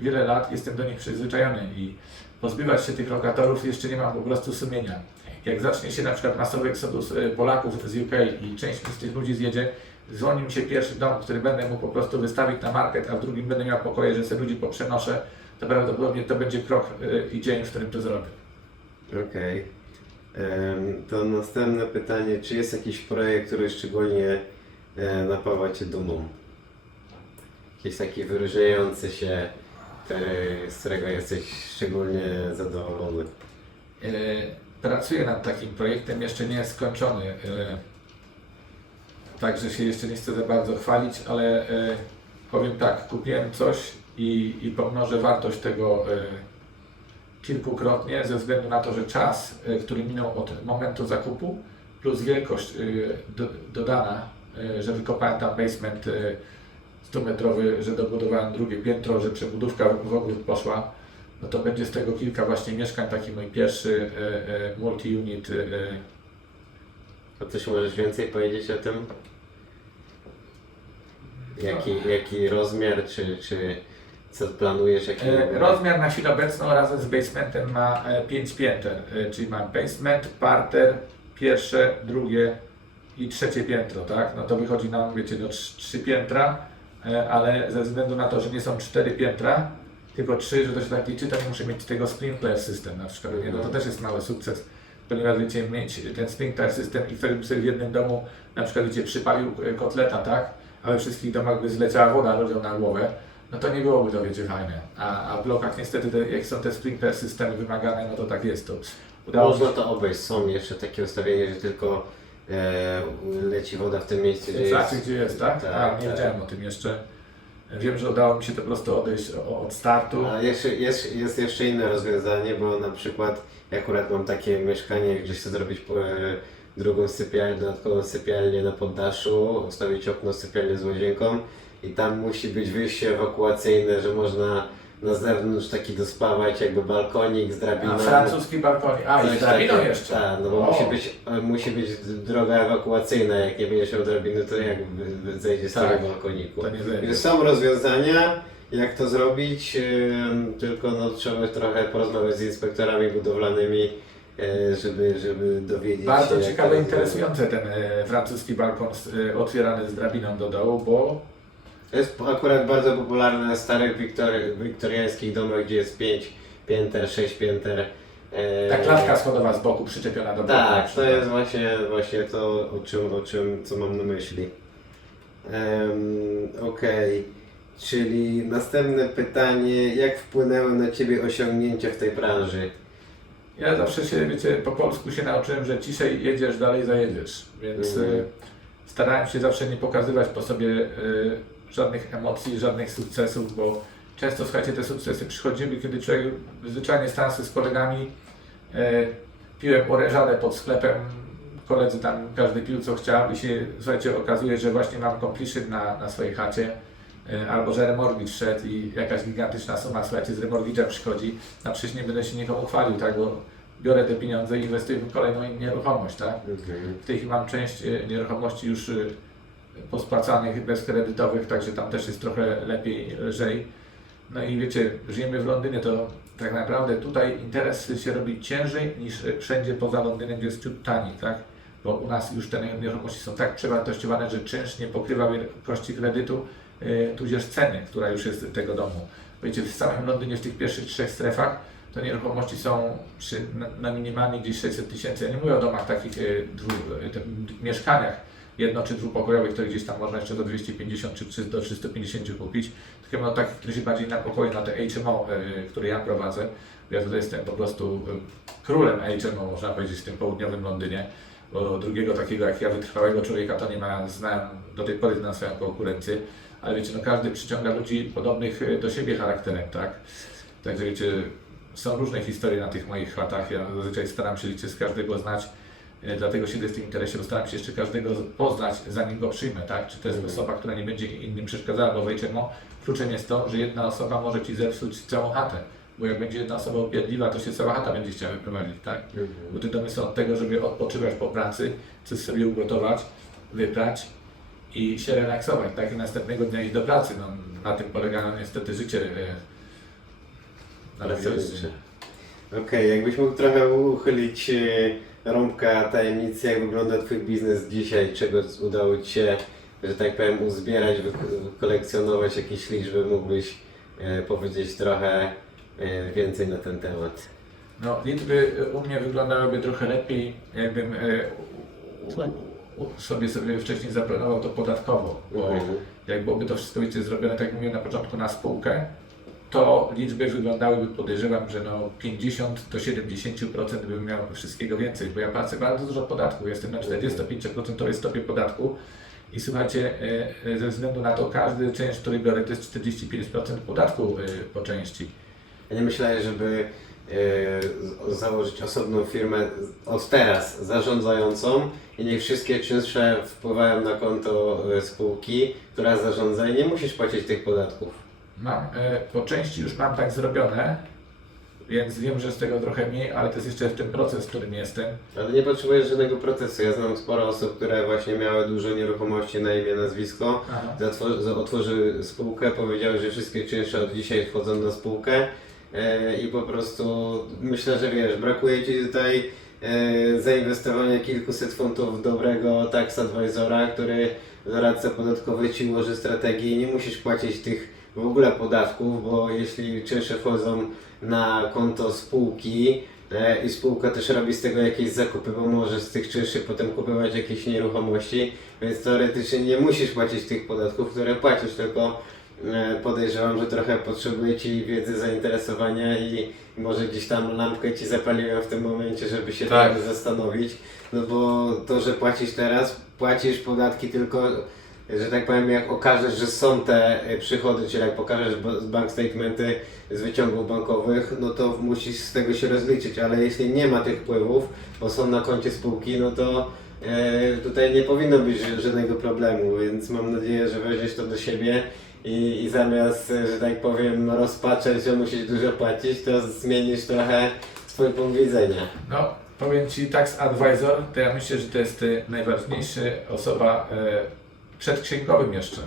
wiele lat, jestem do nich przyzwyczajony i pozbywać się tych lokatorów jeszcze nie mam po prostu sumienia. Jak zacznie się na przykład masowy eksodus Polaków z UK i część z tych ludzi zjedzie, dzwoni mi się pierwszy dom, który będę mógł po prostu wystawić na market, a w drugim będę miał pokoje, że sobie ludzi poprzenoszę, to prawdopodobnie to będzie krok i dzień, w którym to zrobię. Okej. To następne pytanie, czy jest jakiś projekt, który szczególnie napawa Cię dumą? Jakiś taki wyróżniający się z którego jesteś szczególnie zadowolony? Pracuję nad takim projektem, jeszcze nie jest skończony. Także się jeszcze nie chcę za bardzo chwalić, ale powiem tak, kupiłem coś i pomnożę wartość tego kilkukrotnie ze względu na to, że czas, który minął od momentu zakupu plus wielkość dodana, że wykopałem tam basement 100-metrowy, że dobudowałem drugie piętro, że przebudówka w ogóle poszła, no to będzie z tego kilka właśnie mieszkań, taki mój pierwszy multi-unit. A coś możesz więcej powiedzieć o tym? Jaki rozmiar, czy co planujesz? Rozmiar na chwilę obecną razem z basementem ma 5 pięter, czyli mam basement, parter, pierwsze, drugie i trzecie piętro, tak? No to wychodzi nam, wiecie, do 3 piętra, ale ze względu na to, że nie są 4 piętra, tylko 3, że to się tak liczy, to nie muszę mieć tego sprinkler system na przykład, nie? No to też jest mały sukces, ponieważ wiecie, mieć ten sprinkler system i wtedy bym sobie w jednym domu na przykład, wiecie, przypalił kotleta, tak? A we wszystkich domach by zleciała woda ludziom na głowę, no to nie byłoby to, wiecie, fajne. A w blokach niestety, jak są te sprinkler systemy wymagane, no to tak jest. To Można to obejść, są jeszcze takie ustawienia, że tylko leci woda w tym miejscu, gdzie znaczy, jest. gdzie jest, tak? Nie wiedziałem o tym jeszcze. Wiem, że udało mi się to po prostu odejść od startu. A jest jeszcze inne rozwiązanie, bo na przykład ja akurat mam takie mieszkanie, gdzie chcę zrobić drugą sypialnię, dodatkową sypialnię na poddaszu, ustawić okno z sypialnią z łazienką i tam musi być wyjście ewakuacyjne, że można na zewnątrz taki dospawać jakby balkonik z drabiną. A francuski balkonik, i z drabiną jeszcze. Tak, no bo musi być droga ewakuacyjna, jak nie będziesz miał drabiny, to jak zejdzie z tego balkoniku. To nie zejdzie. Więc są rozwiązania, jak to zrobić, tylko no, trzeba trochę porozmawiać z inspektorami budowlanymi, żeby dowiedzieć się. Bardzo jak ciekawe, to interesujące ten francuski balkon otwierany z drabiną do dołu, bo jest akurat bardzo popularne na starych wiktoriańskich domach, gdzie jest 5 pięter, 6 pięter. ta klatka schodowa z boku przyczepiona do boku. Tak, to jest właśnie to, co mam na myśli. Okej, czyli następne pytanie, jak wpłynęły na Ciebie osiągnięcia w tej branży? Ja zawsze się, wiecie, po polsku się nauczyłem, że ciszej jedziesz, dalej zajedziesz, więc starałem się zawsze nie pokazywać po sobie żadnych emocji, żadnych sukcesów, bo często, słuchajcie, te sukcesy przychodziły, kiedy człowiek zwyczajnie stał z kolegami, piłem orężadę pod sklepem, koledzy tam każdy pił co chciał i się, słuchajcie, okazuje, że właśnie mam completion na swojej chacie, albo że remortgage wszedł i jakaś gigantyczna suma, słuchajcie, z remortgage'a przychodzi, a przecież nie będę się nikomu chwalił, tak, bo biorę te pieniądze i inwestuję w kolejną nieruchomość, tak. W tej chwili mam część nieruchomości już pospłacanych, bezkredytowych, także tam też jest trochę lepiej, lżej. No i wiecie, żyjemy w Londynie, to tak naprawdę tutaj interes się robi ciężej niż wszędzie poza Londynem, gdzie jest ciut taniej, tak? Bo u nas już te nieruchomości są tak przewartościowane, że czynsz nie pokrywa wielkości kredytu, tudzież ceny, która już jest tego domu. Wiecie, w samym Londynie w tych pierwszych 3 strefach to nieruchomości są na minimalnie gdzieś 600 tysięcy. Ja nie mówię o domach takich, mieszkaniach jedno- czy dwupokojowych, które gdzieś tam można jeszcze do 250 czy do 350 kupić. Tylko no takich, które się bardziej napokoją na te HMO, które ja prowadzę. Ja tutaj jestem po prostu królem HMO, można powiedzieć, w tym południowym Londynie. Bo drugiego takiego jak ja wytrwałego człowieka to nie ma, znałem do tej pory na swoją konkurencję. Ale wiecie, no każdy przyciąga ludzi podobnych do siebie charakterem, tak? Także wiecie, są różne historie na tych moich chatach. Ja zazwyczaj staram się z każdego znać. Dlatego siedzę w tym interesie, bo staram się jeszcze każdego poznać, zanim go przyjmę, tak? Czy to jest osoba, która nie będzie innym przeszkadzała, bo w HMO kluczem jest to, że jedna osoba może Ci zepsuć całą chatę. Bo jak będzie jedna osoba upierdliwa, to się cała chata będzie chciała wyprowadzić, tak? Bo te domy są od tego, żeby odpoczywać po pracy, coś sobie ugotować, wyprać i się relaksować, tak? I następnego dnia iść do pracy. No, na tym polega no, niestety życie. Ale Okej, jakbyś mógł trochę uchylić rąbka tajemnicy, jak wygląda Twój biznes dzisiaj, czego udało Ci się, że tak powiem, uzbierać, kolekcjonować jakieś liczby, mógłbyś powiedzieć trochę więcej na ten temat? No, liczby u mnie wyglądałyby trochę lepiej, jakbym sobie wcześniej zaplanował to podatkowo, bo jak byłoby to wszystko, wiecie, zrobione, tak jak mówiłem na początku, na spółkę, to liczby wyglądałyby, podejrzewam, że no 50 do 70% bym miał wszystkiego więcej, bo ja płacę bardzo dużo podatku, jestem na 45% stopie podatku i słuchajcie, ze względu na to każdy czynsz, który biorę, to jest 45% podatku po części. Ja nie myślałem, żeby założyć osobną firmę od teraz zarządzającą i niech wszystkie czynsze wpływają na konto spółki, która zarządza i nie musisz płacić tych podatków. Mam, po części już mam tak zrobione, więc wiem, że z tego trochę mniej, ale to jest jeszcze ten proces, w którym jestem. Ale nie potrzebujesz żadnego procesu. Ja znam sporo osób, które właśnie miały dużo nieruchomości na imię, nazwisko, otworzyły spółkę, powiedziały, że wszystkie czynsze od dzisiaj wchodzą na spółkę i po prostu myślę, że wiesz, brakuje Ci tutaj zainwestowania kilkuset funtów dobrego tax advisora, który doradca podatkowy Ci ułoży strategię i nie musisz płacić tych w ogóle podatków, bo jeśli czynsze wchodzą na konto spółki i spółka też robi z tego jakieś zakupy, bo może z tych czynszy potem kupować jakieś nieruchomości, więc teoretycznie nie musisz płacić tych podatków, które płacisz, tylko podejrzewam, że trochę potrzebuje Ci wiedzy, zainteresowania i może gdzieś tam lampkę Ci zapaliłem w tym momencie, żeby się tak zastanowić, no bo to, że płacisz teraz, płacisz podatki tylko, że tak powiem, jak okażesz, że są te przychody, czyli jak pokażesz bank statementy z wyciągów bankowych, no to musisz z tego się rozliczyć, ale jeśli nie ma tych wpływów, bo są na koncie spółki, no to tutaj nie powinno być żadnego problemu, więc mam nadzieję, że weźmiesz to do siebie i zamiast, że tak powiem, rozpaczać, że musisz dużo płacić, to zmienisz trochę swój punkt widzenia. No, powiem Ci, tax advisor, to ja myślę, że to jest najważniejsza osoba przed księgowym jeszcze.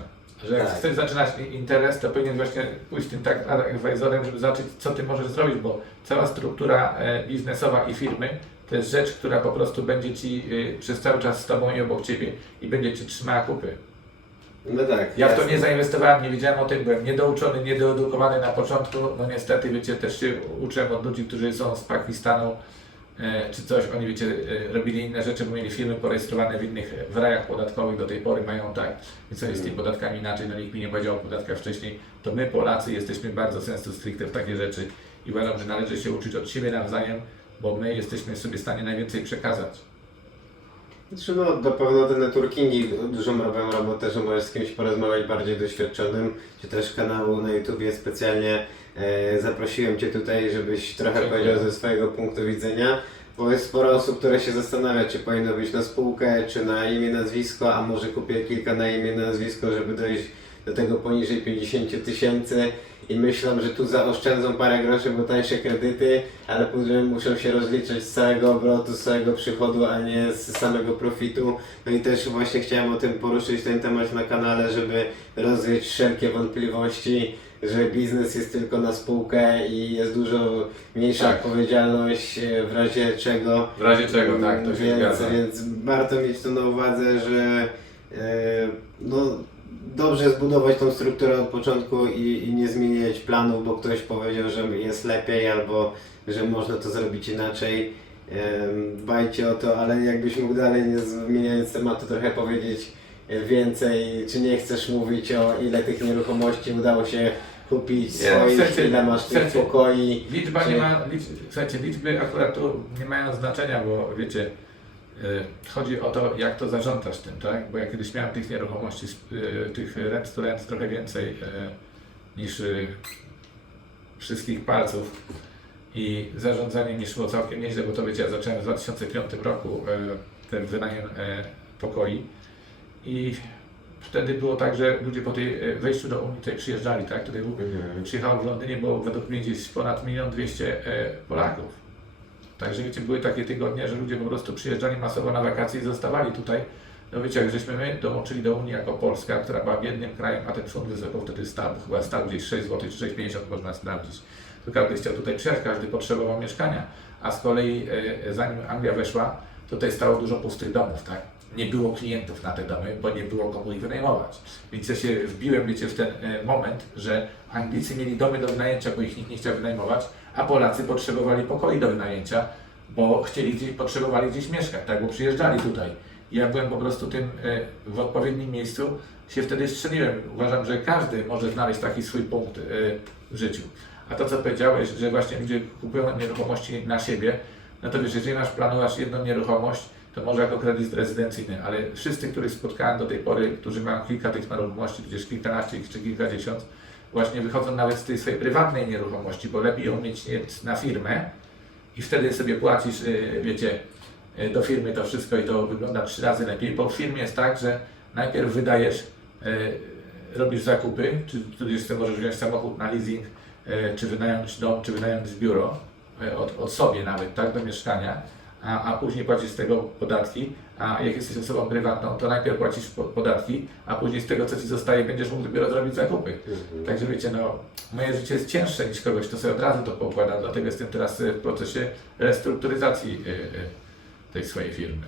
Że jak chcesz zaczynać interes, to powinien właśnie pójść tym tax advisorem, żeby zobaczyć, co Ty możesz zrobić, bo cała struktura biznesowa i firmy to jest rzecz, która po prostu będzie Ci przez cały czas z Tobą i obok Ciebie i będzie Ci trzymała kupy. No tak. Ja w to nie zainwestowałem, nie wiedziałem o tym, byłem niedouczony, niedoedukowany na początku. No niestety, wiecie, też się uczyłem od ludzi, którzy są z Pakistanu czy coś. Oni, wiecie, robili inne rzeczy, bo mieli firmy porejestrowane w rajach podatkowych, do tej pory mają tak. I co jest z tymi podatkami inaczej, no nikt mi nie powiedział o podatkach wcześniej. To my Polacy jesteśmy bardzo sensu stricte w takie rzeczy i uważam, że należy się uczyć od siebie nawzajem, bo my jesteśmy sobie w stanie najwięcej przekazać. Znaczy no, na pewno te networkingi dużą robią robotę, że możesz z kimś porozmawiać bardziej doświadczonym, czy też kanału na YouTubie specjalnie zaprosiłem Cię tutaj, żebyś trochę powiedział ze swojego punktu widzenia, bo jest sporo osób, które się zastanawia, czy powinno być na spółkę, czy na imię, nazwisko, a może kupię kilka na imię, nazwisko, żeby dojść do tego poniżej 50 000 i myślą, że tu zaoszczędzą parę groszy, bo tańsze kredyty, ale później muszą się rozliczać z całego obrotu, z całego przychodu, a nie z samego profitu. No i też właśnie chciałem o tym poruszyć ten temat na kanale, żeby rozwiać wszelkie wątpliwości, że biznes jest tylko na spółkę i jest dużo mniejsza odpowiedzialność w razie czego. W razie czego, tak, to się zgadza. Więc warto mieć to na uwadze, że no, dobrze zbudować tą strukturę od początku i nie zmieniać planów, bo ktoś powiedział, że jest lepiej albo że można to zrobić inaczej. Dbajcie o to, ale jakbyś mógł dalej, nie zmieniając tematu, trochę powiedzieć więcej, czy nie chcesz mówić o ile tych nieruchomości udało się kupić swoich, ile masz tych pokoi. Liczba nie ma, słuchajcie, liczby akurat tu nie mają znaczenia, bo wiecie, chodzi o to, jak to zarządzasz tym, tak? Bo ja kiedyś miałem tych nieruchomości, tych rent to rent trochę więcej niż wszystkich palców i zarządzanie mi szło całkiem nieźle, bo to wiecie, ja zacząłem w 2005 roku ten wynajem pokoi i wtedy było tak, że ludzie po tej wejściu do Unii tutaj przyjeżdżali, tak? Tutaj przyjechało w Londynie, było według mnie gdzieś ponad 1 200 000 Polaków. Także wiecie, były takie tygodnie, że ludzie po prostu przyjeżdżali masowo na wakacje i zostawali tutaj. No wiecie, jak żeśmy my dołączyli do Unii jako Polska, która była biednym krajem, a ten fund wysoko wtedy stał gdzieś 6 zł czy 6,50 można sprawdzić. To każdy chciał tutaj przyjechać, każdy potrzebował mieszkania, a z kolei zanim Anglia weszła, tutaj stało dużo pustych domów, tak? Nie było klientów na te domy, bo nie było komu ich wynajmować. Więc ja się wbiłem, wiecie, w ten moment, że Anglicy mieli domy do wynajęcia, bo ich nikt nie chciał wynajmować, a Polacy potrzebowali pokoi do wynajęcia, bo potrzebowali gdzieś mieszkać, tak? Bo przyjeżdżali tutaj. I ja byłem po prostu tym w odpowiednim miejscu, się wtedy strzeliłem. Uważam, że każdy może znaleźć taki swój punkt w życiu. A to, co powiedziałeś, że właśnie ludzie kupują nieruchomości na siebie, no to wiesz, jeżeli planujesz jedną nieruchomość, to może jako kredyt rezydencyjny, ale wszyscy, których spotkałem do tej pory, którzy mają kilka tych nieruchomości, gdzieś kilkanaście czy kilkadziesiąt, właśnie wychodzą nawet z tej swojej prywatnej nieruchomości, bo lepiej ją mieć na firmę i wtedy sobie płacisz, wiecie, do firmy to wszystko i to wygląda 3 razy lepiej, bo w firmie jest tak, że najpierw wydajesz, robisz zakupy, czy tudzież możesz wziąć samochód na leasing, czy wynająć dom, czy wynająć biuro, od sobie nawet, tak, do mieszkania, a później płacisz z tego podatki, a jak jesteś osobą prywatną, to najpierw płacisz podatki, a później z tego, co Ci zostaje, będziesz mógł dopiero zrobić zakupy. Także wiecie, no, moje życie jest cięższe niż kogoś, kto sobie od razu to pokłada, dlatego jestem teraz w procesie restrukturyzacji tej swojej firmy.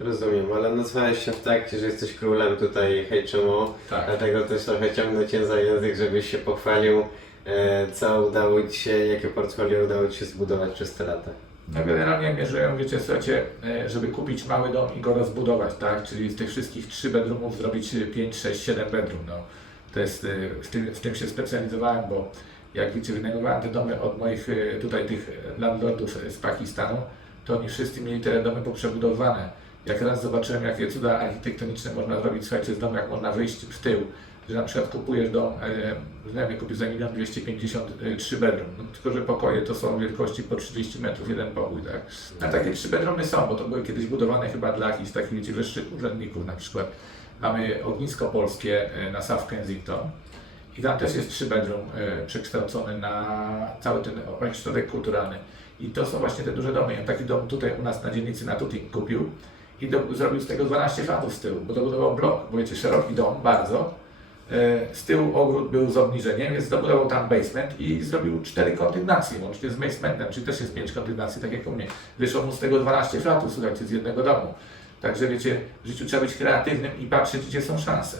Rozumiem, ale nazwałeś się w trakcie, że jesteś królem tutaj HMO, Tak. dlatego też trochę ciągnę Cię za język, żebyś się pochwalił, co udało Ci się, jakie portfolio udało Ci się zbudować przez te lata. No generalnie mierzyłem, wiecie, słuchajcie, żeby kupić mały dom i go rozbudować, tak? Czyli z tych wszystkich 3 bedroomów zrobić 5, 6, 7 bedroom, no. To jest, w tym się specjalizowałem, bo jak wiecie, wynajmowałem te domy od moich tutaj tych landlordów z Pakistanu, to oni wszyscy mieli te domy poprzebudowane. Jak raz zobaczyłem, jakie cuda architektoniczne można zrobić, słuchajcie, z domu, jak można wyjść w tył, że na przykład kupujesz dom, znajomych kupił za 1 250 000 3 bedroom, no, tylko że pokoje to są wielkości po 30 metrów, jeden pokój, tak? A takie 3 bedroomy są, bo to były kiedyś budowane chyba dla jakichś takich, wiecie, wyższych urzędników, na przykład mamy ognisko polskie na South Kensington i tam też jest 3 bedroom przekształcony na cały ten ośrodek kulturalny. I to są właśnie te duże domy. Ja taki dom tutaj u nas na dzielnicy na Tuting kupił i zrobił z tego 12 flatów z tyłu, bo to budował blok, bo wiecie, szeroki dom bardzo. Z tyłu ogród był z obniżeniem, więc dobudował tam basement i zrobił 4 kondygnacje, łącznie z basementem, czyli też jest 5 kondygnacji, tak jak u mnie. Wyszło mu z tego 12 flatów, słuchajcie, z jednego domu. Także wiecie, w życiu trzeba być kreatywnym i patrzeć, gdzie są szanse.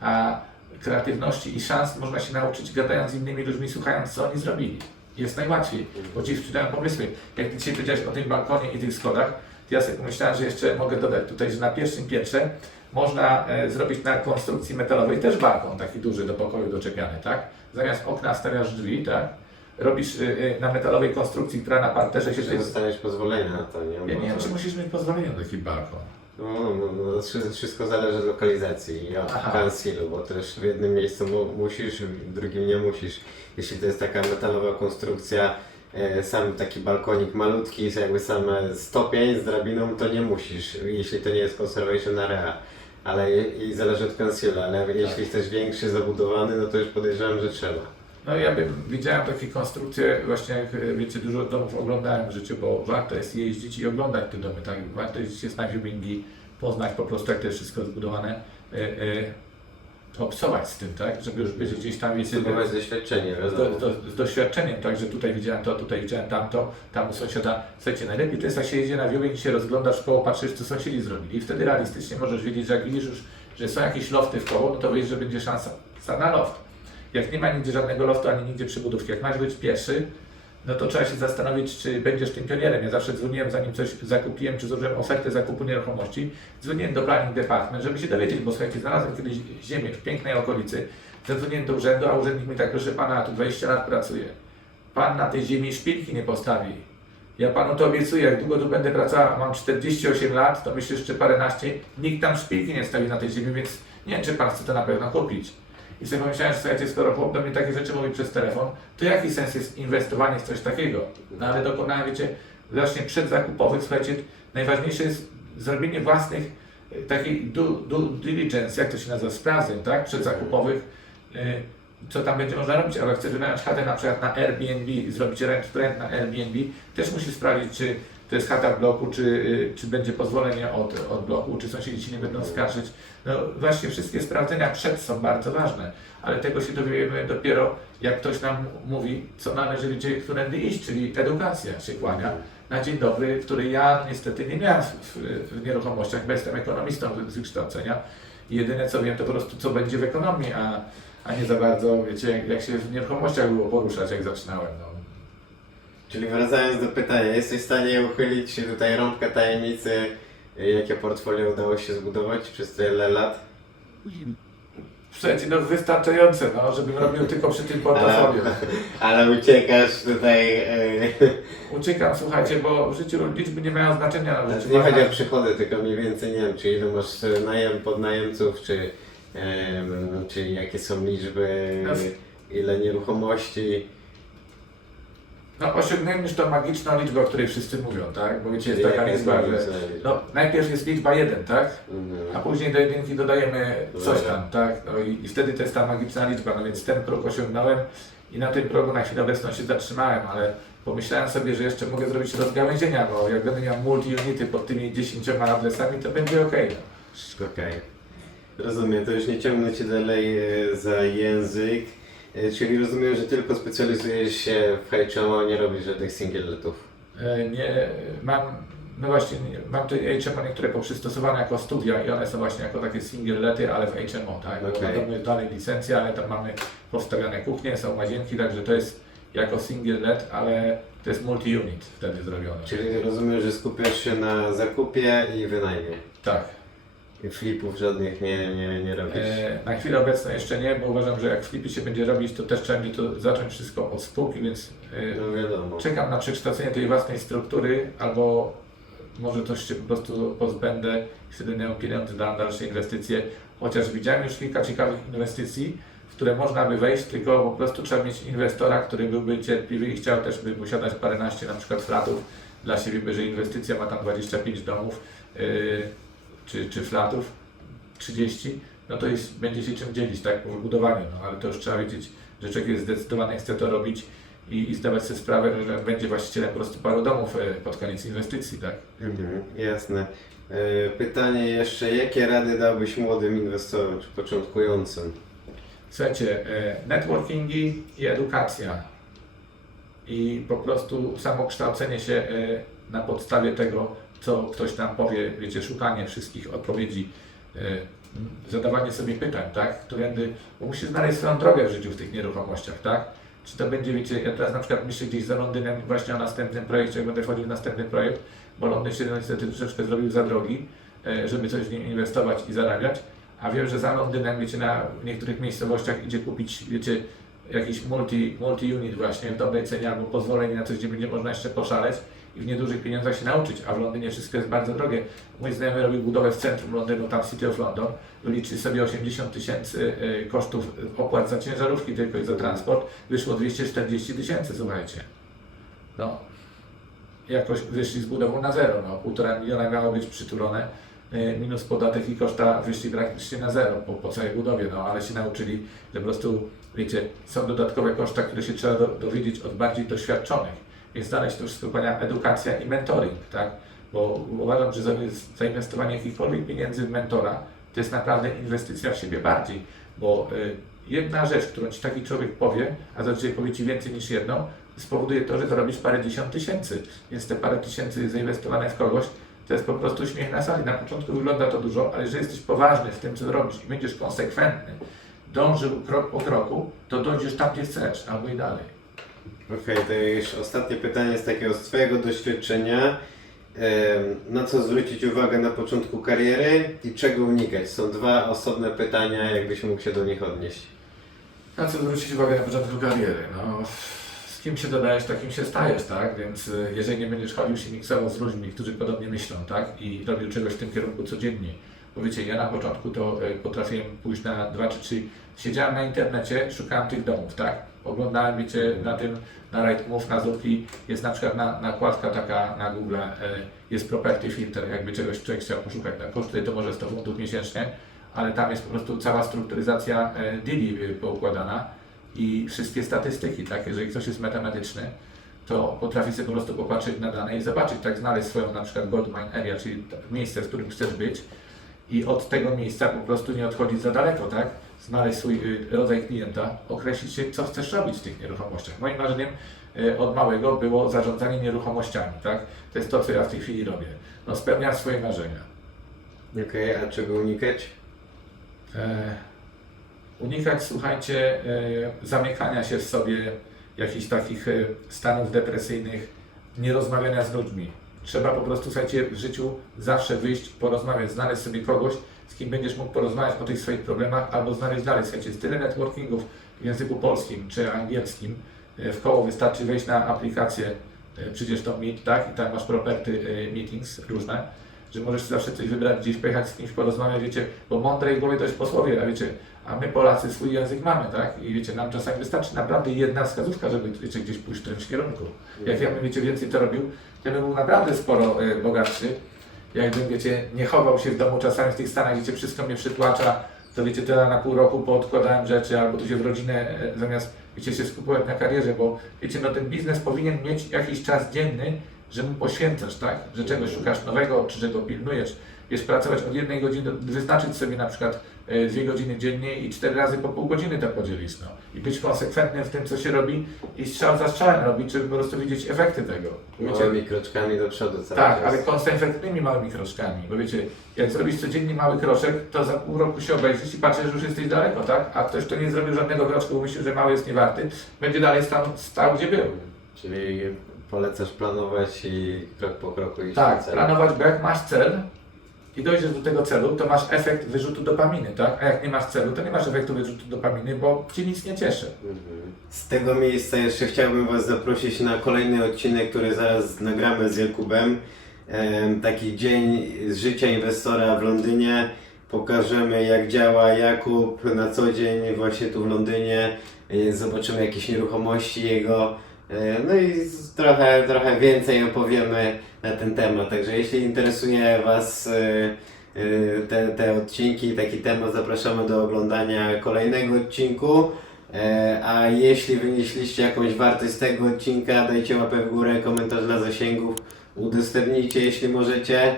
A kreatywności i szans można się nauczyć gadając z innymi ludźmi, słuchając, co oni zrobili. Jest najłatwiej, bo Ci sprzedają pomysły. Jak Ty dzisiaj powiedziałeś o tym balkonie i tych schodach, to ja sobie pomyślałem, że jeszcze mogę dodać tutaj, że na pierwszym piętrze można zrobić na konstrukcji metalowej też balkon taki duży do pokoju doczepiany, tak? Zamiast okna stawiasz drzwi, tak? Robisz na metalowej konstrukcji, która na parterze się... Czy dostaniesz pozwolenie na to, nie? Ja nie wiem, czy musisz mieć pozwolenie na taki balkon. No, wszystko zależy od lokalizacji i od kansilu, bo też w jednym miejscu musisz, w drugim nie musisz. Jeśli to jest taka metalowa konstrukcja, sam taki balkonik malutki, jakby same stopień z drabiną, to nie musisz, jeśli to nie jest conservation area. Ale i zależy od kansilu, ale jeśli chcesz większy, zabudowany, no to już podejrzewam, że trzeba. No ja widziałem takie konstrukcje, właśnie jak wiecie, dużo domów oglądałem w życiu, bo warto jest jeździć i oglądać te domy, tak? Warto jeździć jest na viewingi, poznać po prostu, jak to jest wszystko zbudowane, obcować z tym, tak? Żeby już być gdzieś tam, wiecie, Zdobywać doświadczenie, z doświadczeniem, tak, że tutaj widziałem to, tutaj widziałem tamto, tam u sąsiada. Słuchajcie, najlepiej to jest, jak się jedzie na viewing i się rozglądasz w koło, patrzysz, co sąsiedzi zrobili i wtedy realistycznie możesz wiedzieć, że jak widzisz już, że są jakieś lofty w koło, no to wiesz, że będzie szansa na loft. Jak nie ma nigdzie żadnego loftu, ani nigdzie przybudówki, jak masz być pierwszy, no to trzeba się zastanowić, czy będziesz tym pionierem. Ja zawsze dzwoniłem, zanim coś zakupiłem, czy złożyłem ofertę zakupu nieruchomości, dzwoniłem do planning department, żeby się dowiedzieć, bo słuchajcie, znalazłem kiedyś ziemię w pięknej okolicy, zadzwoniłem do urzędu, a urzędnik mi tak, proszę pana, tu 20 lat pracuje. Pan na tej ziemi szpilki nie postawi. Ja panu to obiecuję, jak długo tu będę pracował, mam 48 lat, to myślę jeszcze paręnaście, nikt tam szpilki nie stawi na tej ziemi, więc nie wiem, czy pan chce to na pewno kupić. I sobie pomyślałem, że słuchajcie, skoro chłop do mnie takie rzeczy mówi przez telefon, to jaki sens jest inwestowanie w coś takiego? No ale dokonałem, wiecie, właśnie przedzakupowych, słuchajcie, najważniejsze jest zrobienie własnych takiej due diligence, jak to się nazywa, sprawdzeń, tak, przedzakupowych, co tam będzie można robić, ale jak chcesz wynająć chatę na przykład na Airbnb, zrobić rent na Airbnb, też musisz sprawdzić, czy to jest chata w bloku, czy będzie pozwolenie od bloku, czy sąsiedzi się nie będą skarżyć. No właśnie wszystkie sprawdzenia przed są bardzo ważne, ale tego się dowiemy dopiero, jak ktoś nam mówi, co należy wiedzieć, którędy iść, czyli edukacja się kłania na dzień dobry, który ja niestety nie miałem w nieruchomościach, bo jestem ekonomistą z wykształcenia i jedyne co wiem, to po prostu co będzie w ekonomii, a nie za bardzo, wiecie, jak się w nieruchomościach było poruszać, jak zaczynałem. No. Czyli wracając do pytania, jesteś w stanie uchylić tutaj rąbkę tajemnicy Jakie portfolio udało się zbudować przez tyle lat? Słuchajcie, no wystarczające, no, żebym robił tylko przy tym portfolio. Ale uciekasz tutaj. Uciekam, słuchajcie, bo w życiu liczby nie mają znaczenia. W życiu Nie można- chodzi o przychody, tylko mniej więcej nie wiem, czy ile masz podnajemców, czy jakie są liczby, ile nieruchomości. No osiągnąłem już tą magiczną liczbę, o której wszyscy mówią, tak? Bo wiecie, jest Jaka taka jest liczba, że magiczna liczba? no, najpierw jest liczba 1, tak? A Mhm. później do jedynki dodajemy coś Dobra. tam, tak? No i wtedy to jest ta magiczna liczba, no więc ten próg osiągnąłem i na tym progu na chwilę obecną się zatrzymałem, ale pomyślałem sobie, że jeszcze mogę zrobić rozgałęzienia, bo jak będę miał multi-unity pod tymi 10 adresami, to będzie ok. No. Okej. Rozumiem, to już nie ciągnę Cię dalej za język. Czyli rozumiem, że tylko specjalizujesz się w HTML, nie robisz żadnych singletów. Nie, no właśnie, mam te HMO niektóre poprzystosowane jako studia i one są właśnie jako takie singlety, ale w HMO, tak? Bo Okej. wiadomo, jest dalej licencja, ale tam mamy powstawiane kuchnie, są łazienki, także to jest jako singlet, ale to jest multi-unit wtedy zrobione. Czyli rozumiem, że skupiasz się na zakupie i wynajmie. Tak. I flipów żadnych nie robisz. Na chwilę obecną jeszcze nie, bo uważam, że jak flipy się będzie robić, to też trzeba będzie to zacząć wszystko od spółki, więc No wiadomo. czekam na przekształcenie tej własnej struktury, albo może coś się po prostu pozbędę i wtedy miał pieniądze na dalsze inwestycje. Chociaż widziałem już kilka ciekawych inwestycji, w które można by wejść, tylko po prostu trzeba mieć inwestora, który byłby cierpliwy i chciał też by posiadać paręnaście na przykład flatów dla siebie, bo jeżeli inwestycja ma tam 25 domów czy flatów, 30, no to będzie się czym dzielić, tak, po wybudowaniu, no ale to już trzeba wiedzieć, że człowiek jest zdecydowany, chce to robić i zdawać sobie sprawę, że będzie właścicielem po prostu paru domów pod koniec inwestycji, tak? Mhm, jasne. Pytanie jeszcze, jakie rady dałbyś młodym inwestorom czy początkującym? Słuchajcie, networkingi i edukacja i po prostu samo kształcenie się na podstawie tego, co ktoś nam powie, wiecie, szukanie wszystkich odpowiedzi, zadawanie sobie pytań, tak, którędy, bo musi znaleźć swoją drogę w życiu w tych nieruchomościach, tak? Czy to będzie, wiecie, ja teraz na przykład myślę gdzieś za Londynem właśnie o następnym projekcie, jak będę wchodził w następny projekt, bo Londyn się niestety troszeczkę zrobił za drogi, żeby coś w nim inwestować i zarabiać, a wiem, że za Londynem, wiecie, w niektórych miejscowościach idzie kupić, wiecie, jakiś multi-unit właśnie w dobrej cenie albo pozwolenie na coś, gdzie będzie można jeszcze poszaleć i w niedużych pieniądzach się nauczyć, a w Londynie wszystko jest bardzo drogie. Mój znajomy robił budowę w centrum Londynu, tam City of London, wyliczył sobie 80 000 kosztów opłat za ciężarówki tylko i za transport, wyszło 240 000, słuchajcie. No, jakoś wyszli z budową na zero, no, 1,5 miliona miało być przytulone, minus podatek i koszta wyszli praktycznie na zero po całej budowie, no ale się nauczyli, że po prostu, wiecie, są dodatkowe koszta, które się trzeba dowiedzieć od bardziej doświadczonych. Więc dalej to wszystko kłania edukacja i mentoring, tak? Bo uważam, że zainwestowanie jakichkolwiek pieniędzy w mentora to jest naprawdę inwestycja w siebie bardziej, bo jedna rzecz, którą Ci taki człowiek powie, a zazwyczaj powie Ci więcej niż jedną, spowoduje to, że zarobisz parę dziesiąt tysięcy, więc te parę tysięcy zainwestowane w kogoś to jest po prostu śmiech na sali. Na początku wygląda to dużo, ale jeżeli jesteś poważny w tym, co robisz i będziesz konsekwentny, dążył krok po kroku, to dojdziesz tam, gdzie chcesz, albo i dalej. Okej, to już ostatnie pytanie z takiego z Twojego doświadczenia. Na co zwrócić uwagę na początku kariery i czego unikać? Są dwa osobne pytania, jakbyś mógł się do nich odnieść. Na co zwrócić uwagę na początku kariery? No, z kim się dodajesz, takim się stajesz, tak? Więc jeżeli nie będziesz chodził się miksował z ludźmi, którzy podobnie myślą, tak? I robił czegoś w tym kierunku codziennie. Bo wiecie, ja na początku to potrafiłem pójść na 2 czy 3, siedziałem na internecie, szukałem tych domów, tak? Oglądałem, wiecie, na Rightmove, na Zupli, jest na przykład nakładka taka na Google, jest property filter, jakby czegoś człowiek chciał poszukać, tak? Kosztuje to może 100 funtów miesięcznie, ale tam jest po prostu cała strukturyzacja deali poukładana i wszystkie statystyki, tak? Jeżeli ktoś jest matematyczny, to potrafi sobie po prostu popatrzeć na dane i zobaczyć, tak, znaleźć swoją na przykład gold mine area, czyli miejsce, w którym chcesz być i od tego miejsca po prostu nie odchodzić za daleko, tak? Znaleźć swój rodzaj klienta, określić się, co chcesz robić w tych nieruchomościach. Moim marzeniem od małego było zarządzanie nieruchomościami, tak? To jest to, co ja w tej chwili robię. No, spełniam swoje marzenia. Okej, a czego unikać? Unikać, słuchajcie, zamykania się w sobie, jakichś takich stanów depresyjnych, nierozmawiania z ludźmi. Trzeba po prostu, słuchajcie, w życiu zawsze wyjść, porozmawiać, znaleźć sobie kogoś, z kim będziesz mógł porozmawiać o tych swoich problemach, albo znaleźć dalej. Słuchajcie, jest tyle networkingów w języku polskim czy angielskim. W koło wystarczy wejść na aplikację, przyjdziesz to Meet, tak? I tam masz property meetings różne, że możesz zawsze coś wybrać, gdzieś pojechać z kimś, porozmawiać, wiecie, bo mądrej głowy to jest posłowie, a wiecie, a my Polacy swój język mamy, tak? I wiecie, nam czasami wystarczy naprawdę jedna wskazówka, żeby, wiecie, gdzieś pójść w którymś kierunku. Jak ja bym, wiecie, więcej to robił, to bym był naprawdę sporo bogatszy. Jakbym, wiecie, nie chował się w domu czasami w tych Stanach, gdzie wszystko mnie przytłacza, to wiecie, to ja na pół roku poodkładałem rzeczy, albo tu się w rodzinę zamiast, wiecie, się skupować na karierze, bo wiecie, no ten biznes powinien mieć jakiś czas dzienny, że mu poświęcasz, tak? Że czegoś szukasz nowego, czy czego pilnujesz. Wiesz, pracować od 1 godziny, wyznaczyć sobie na przykład 2 godziny dziennie i 4 razy po pół godziny to podzielić, no. I być konsekwentnym w tym, co się robi i strzał za strzałem robić, żeby po prostu widzieć efekty tego. Wiecie, Małymi kroczkami do przodu cały tak, czas. ale konsekwentnymi małymi kroczkami, bo wiecie, jak zrobisz codziennie mały kroczek, to za pół roku się obejrzysz i patrzysz, że już jesteś daleko, tak? A ktoś, kto nie zrobił żadnego kroczku, bo myśli, że mały jest niewarty, będzie dalej stał gdzie był. Czyli polecasz planować i krok po kroku iść Tak, do celu. planować, bo jak masz cel i dojdziesz do tego celu, to masz efekt wyrzutu dopaminy, tak? A jak nie masz celu, to nie masz efektu wyrzutu dopaminy, bo ci nic nie cieszy. Z tego miejsca jeszcze chciałbym Was zaprosić na kolejny odcinek, który zaraz nagramy z Jakubem. Taki dzień z życia inwestora w Londynie. Pokażemy, jak działa Jakub na co dzień właśnie tu w Londynie. Zobaczymy jakieś nieruchomości jego. No i trochę więcej opowiemy na ten temat. Także jeśli interesuje Was te odcinki, taki temat, zapraszamy do oglądania kolejnego odcinku. A jeśli wynieśliście jakąś wartość z tego odcinka, dajcie łapę w górę, komentarz dla zasięgów, udostępnijcie jeśli możecie.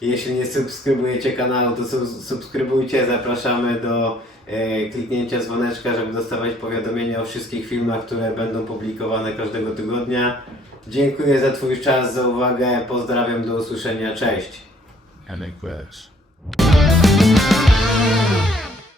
Jeśli nie subskrybujecie kanału, to subskrybujcie, zapraszamy do kliknięcia dzwoneczka, żeby dostawać powiadomienia o wszystkich filmach, które będą publikowane każdego tygodnia. Dziękuję za Twój czas, za uwagę, pozdrawiam, do usłyszenia, cześć! Ja dziękuję też.